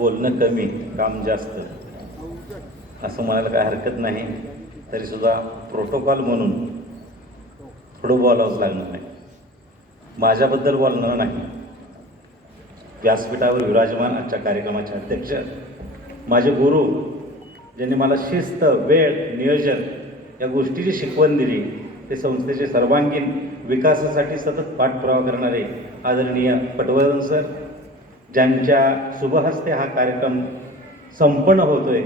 बोलणं कमी काम जास्त. असं म्हणायला काय हरकत नाही. तरीसुद्धा प्रोटोकॉल म्हणून थोडं बोलावंच लागणार नाही. माझ्याबद्दल बोलणार नाही. व्यासपीठावर विराजमान आजच्या कार्यक्रमाचे अध्यक्ष माझे गुरु ज्यांनी मला शिस्त वेळ नियोजन या गोष्टीची शिकवण दिली ते संस्थेचे सर्वांगीण विकासासाठी सतत पाठपुरावा करणारे आदरणीय पटवर्धन सर ज्यांच्या शुभहस्ते हा कार्यक्रम संपन्न होतोय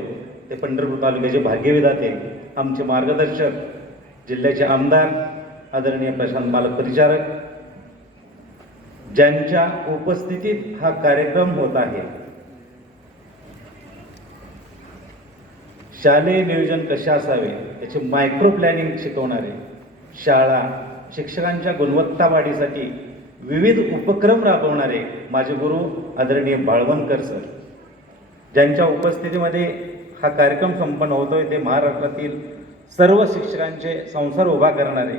ते पंढरपूर तालुक्याचे भाग्यविधाते आमचे मार्गदर्शक जिल्ह्याचे आमदार आदरणीय प्रशांत मालक परिचारक ज्यांच्या उपस्थितीत हा कार्यक्रम होत आहे. शालेय नियोजन कसे असावे त्याचे मायक्रो प्लॅनिंग शिकवणारे शाळा शिक्षकांच्या गुणवत्ता वाढीसाठी विविध उपक्रम राबवणारे माझे गुरु आदरणीय बाळवणकर सर ज्यांच्या उपस्थितीमध्ये हा कार्यक्रम संपन्न होतोय ते महाराष्ट्रातील सर्व शिक्षकांचे संसार उभा करणारे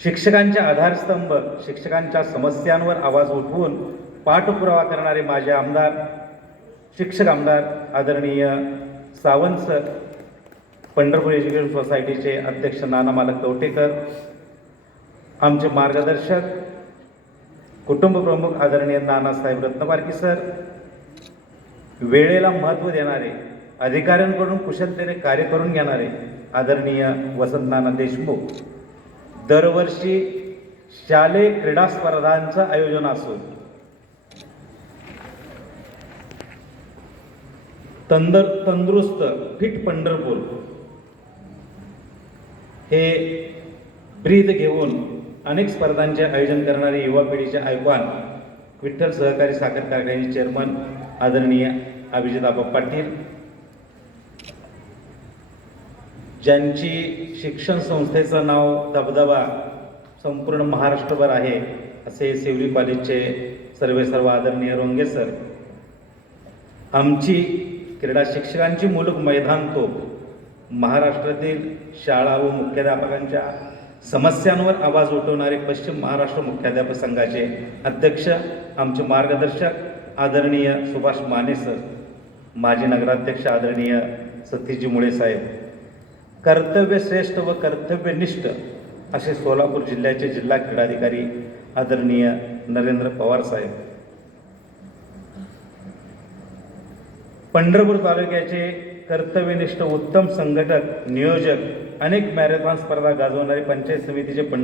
शिक्षकांचे आधारस्तंभ शिक्षकांच्या समस्यांवर आवाज उठवून पाठपुरावा करणारे माझे आमदार शिक्षक आमदार आदरणीय सावंत सर पंढरपूर एज्युकेशन सोसायटीचे अध्यक्ष नाना मालक कवटेकर आमचे मार्गदर्शक कुटुंब प्रमुख आदरणीय नानासाहेब रत्नपारकी सर वेळेला महत्त्व देणारे अधिकाऱ्यांकडून कुशलतेने कार्य करून घेणारे आदरणीय वसंत नाना देशमुख दरवर्षी शालेय क्रीडा स्पर्धांचं आयोजन असून तंदर तंदुरुस्त फिट पंढरपूर हे ब्रीद घेऊन अनेक स्पर्धांचे आयोजन करणारे युवा पिढीचे आयकॉन विठ्ठल सहकारी साखर कारखान्याचे चेअरमन आदरणीय अभिजित आबा पाटील. ज्यांची शिक्षण संस्थेचं नाव दबदबा संपूर्ण महाराष्ट्रभर आहे असे सिवली कॉलेजचे सर्वे सर्व आदरणीय रोंगे सर. आमची क्रीडा शिक्षकांची मुलूक मैदान तो महाराष्ट्रातील शाळा व मुख्याध्यापकांच्या समस्यांवर आवाज उठवणारे पश्चिम महाराष्ट्र मुख्याध्यापक संघाचे अध्यक्ष आमचे मार्गदर्शक आदरणीय सुभाष माने सर माजी नगराध्यक्ष आदरणीय सतीजी मुळे साहेब. कर्तव्यश्रेष्ठ व कर्तव्यनिष्ठ असे सोलापूर जिल्ह्याचे जिल्हा क्रीडाधिकारी आदरणीय नरेंद्र पवार साहेब. पंढरपूर तालुक्याचे कर्तव्यनिष्ठ उत्तम संघटक नियोजक अनेक मॅरेथॉन स्पर्धा गाजवणारे पंचायत समितीचे पंढ